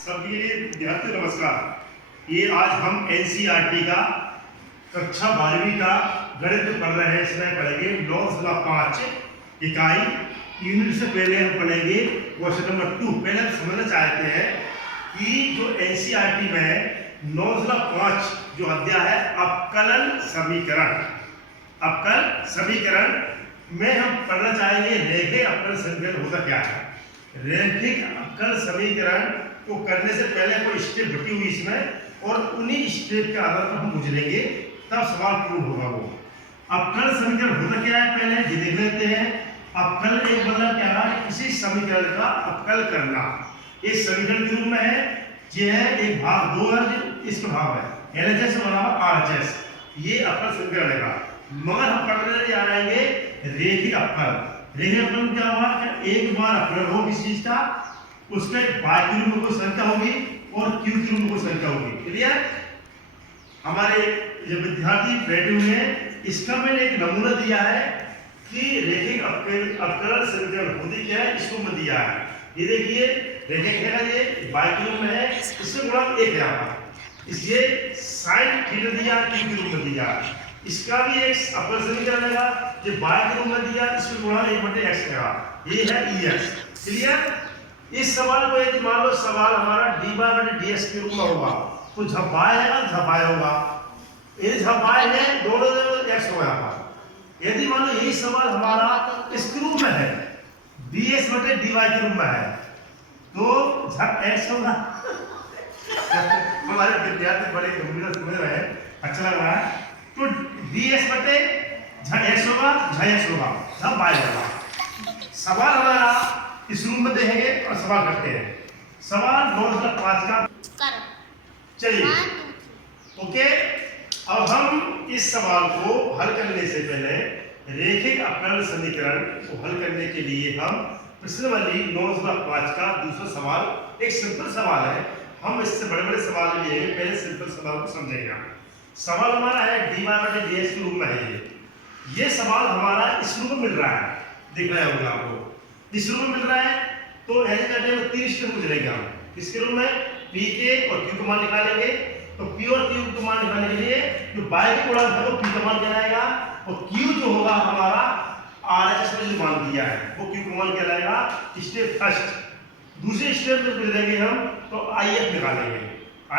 सभी विद्यार्थी नमस्कार। ये आज हम एनसीईआरटी का कक्षा 12वीं का गणित पढ़ रहे हैं। इसमें पढ़ेंगे 9/5 इकाई यूनिट से पहले हम पढ़ेंगे क्वेश्चन नंबर 2। पहले हम समझना चाहते हैं कि जो एनसीईआरटी में 9/5 जो अध्याय है अवकलन समीकरण में हम पढ़ना चाहेंगे रैखिक अवकल समीकरण होता क्या है। रैखिक अवकल समीकरण को करने से पहले कोई स्टेप बटी हुई इसमें और उन्हीं स्टेप के आधार पर हम बुझेंगे तब सवाल पूर्ण होगा। वो अवकल समीकरण होता क्या है पहले ये देख लेते हैं। अवकल एक मतलब क्या है, किसी समीकरण का अवकल करना। इस समीकरण के रूप में है ये है एक भाग 2 है, इसका भाग है LHS बराबर RHS। ये अवकल समीकरण है। मगर हम पढ़ने जा रहे हैं रैखिक अवकल। रैखिक अवकल क्या हुआ, एक बार अवकल हो किसी चीज का, उसके y के रूप में कोई संख्या होगी और q के रूप में कोई संख्या होगी। क्लियर? हमारे जो विद्यार्थी बैठे हुए हैं इसका मैंने एक नमूना दिया है कि रैखिक अवकल समीकरण होती क्या है, इसको मैं दिया है। ये देखिए रैखिक है, ये y के रूप में है, इससे गुणा 1 है यहाँ पर। इसलिए sin थीटा दिया, q के रूप में दिया। इसका भी एक अवकल समीकरण है जो y के रूप में दिया, इसमें गुणा 1/x है। ये है ex। क्लियर? इस सवाल को यदि मान लो सवाल हमारा dy/dx के रूप में होगा तो जब y है जब y होगा। यदि जब y है दोनों x होगा यहाँ पर। यदि मान लो यही सवाल हमारा इस रूप में है dx/dy के रूप में है तो जब x होगा। हमारे विद्यार्थी बड़े गंभीर समझ रहे हैं, अच्छा लग रहा है। तो dx/x होगा, x होगा, जब y होगा। सवाल हमारा इस रूप में देखेंगे और सवाल करते हैं। सवाल 9/5 का चलिए ओके। अब हम इस सवाल को हल करने से पहले रैखिक अवकल समीकरण को हल करने के लिए हम प्रश्नावली 9/5 का दूसरा सवाल एक सिंपल सवाल है। हम इससे बड़े बड़े सवाल लेंगे, पहले सिंपल सवाल को समझेंगे। सवाल हमारा है dy/dx के रूप में है। ये सवाल हमारा इस रूप में मिल रहा है, दिख रहा होगा आपको। इस रूप में मिल रहा है तो ऐसे करने में 3 स्टेप गुजरेंगे हम। किसके रूप में p के और q का मान निकालेंगे। तो p और q का मान निकालने के लिए जो y के गुणांक है वो p का मान कहलाएगा और q जो होगा हमारा RHS में जो मान दिया है वो q का मान कहलाएगा। Step first. दूसरे स्टेप में गुजरेंगे हम तो IF निकालेंगे।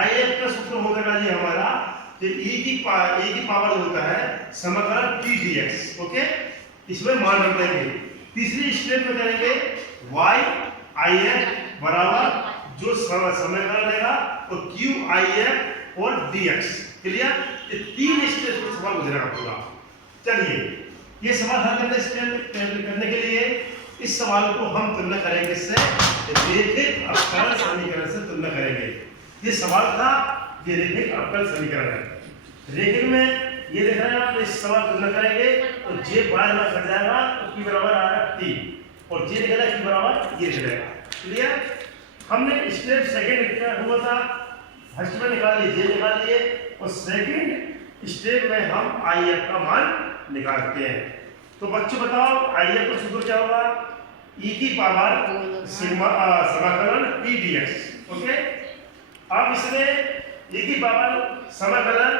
IF का सूत्र होगा ये हमारा e की पावर होता है समाकलन p dx। ओके, इसमें मान रख लेंगे। तीसरी स्टेप में करेंगे YIF बराबर जो समीकरण लेगा और QIF और DX। क्लियर? ये 3 स्टेप पर सवाल गुजरेगा पूरा। चलिए ये सवाल हल करने के लिए इस सवाल को हम तुलना करेंगे इससे रैखिक अवकल समीकरण से तुलना करेंगे। ये सवाल था, ये रैखिक अवकल समीकरण है। रैखिक में ये देख रहे हैं आप, इस सवाल तुलना करेंगे तो j बार में कट जाएगा तो p बराबर आएगा t और j निकला q बराबर ये निकलेगा। क्लियर? हमने स्टेप सेकंड क्या हुआ था, फर्स्ट में निकाल लिए j निकाल लिए और सेकंड स्टेप में हम if का मान निकालते हैं। तो बच्चों बताओ if का सूत्र क्या होगा, e की पावर समाकलन p dx। ओके, अब इसमें e की पावर समाकलन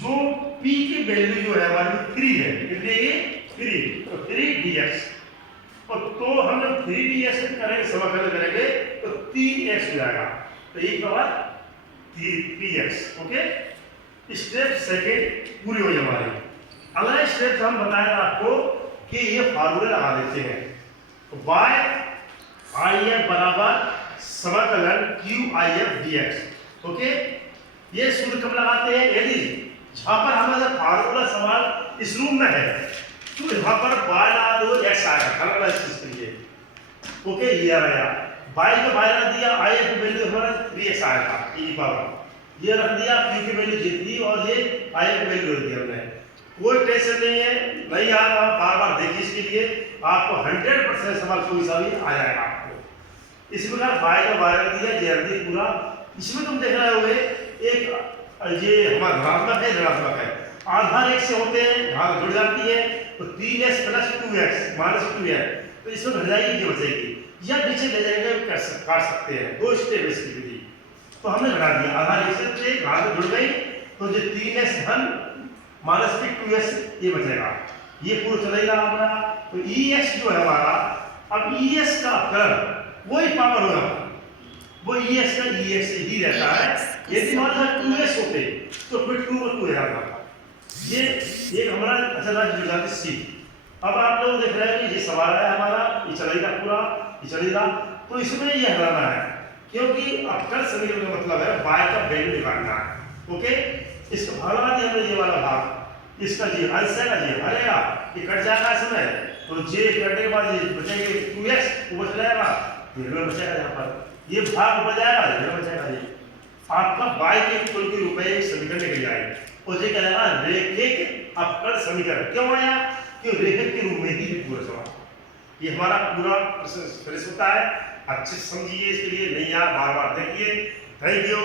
जो p की वैल्यू जो है हमारी 3 है, कितनी है 3, तो 3 dx। और तो हम जब 3 dx करेंगे समाकलन करेंगे तो 3x हो जाएगा, तो एक बार 3x। ओके, स्टेप सेकंड पूरी हो हमारी। अगला स्टेप हम बताएंगे आपको कि ये फार्मूला लगा देते हैं। तो YIF बराबर समाकलन QIF dx। ओके, ये सूत्र कब लगाते हैं, यदि जहां पर हमारा फार्मूला सवाल इस रूप में है तो यहाँ पर y लगा दो x आएगा फार्मूला इसके लिए। ओके, ये आ गया y को y रख दिया, i की वैल्यू हमारा 3x आएगा e की पावर। ये रख दिया p की वैल्यू जितनी और ये i की वैल्यू रख दिया हमने। कोई टेंशन नहीं है, नहीं आ रहा, बार-बार देखिए, इसके लिए आपको 100% सवाल कोई सा भी आ जाएगा आपको। इस प्रकार y का y रख दिया, ये रख दिया पूरा। इसमें तुम देख रहे होगे एक ये हमारा धनात्मक है, ऋणात्मक है। आधार 1 से होते हैं, जुड़ जाती है तो 3x + 2x - 2 है, तो इसमें घट जाएगी, ये बचेगी। या नीचे ले जाकर काट सकते हैं। 2 स्टेप इसकी विधि। तो हमने घटा दिया, आधा रेशम से घास जुड़ गई, तो जो 3s धन माइनस के 2s ये बचेगा, ये पूरा चलेगा हमारा। तो EX जो है हमारा, अब ES का अपकरण वही पावर होगा, वो ES का EX ही रहता है। यदि मान लो 2s होते तो फिर 2 और 2 रहेगा। ये एक हमारा अच्छा जुड़ जाते C। अब आप लोग देख रहे हैं कि ये सवाल है हमारा, ये चलेगा पूरा, ये चलेगा, तो इसमें ये हटाना है, क्योंकि अपकरण समीकरण का मतलब है y का वैल्यू निकालना है। ओके, इसका भाग लगा दिया हमने, ये वाला भाग, इसका जी अंश है, ये भरेगा, ये कट जाएगा इसमें, तो j कटने के बाद ये बचेंगे 2x, वो बच जाएगा, ये बचेगा यहाँ पर, ये भाग बच जाएगा, ये बचेगा। ये आपका y के कुल के रूप में एक समीकरण निकल जाएगा, और ये कहलाएगा रैखिक अपकरण समीकरण। क्यों आया? कि रैखिक के रूप में ही पूरा सवाल। ये हमारा पूरा प्रश्न होता है, अच्छे से समझिए, इसके लिए नहीं यार बार बार देखिए। Thank you.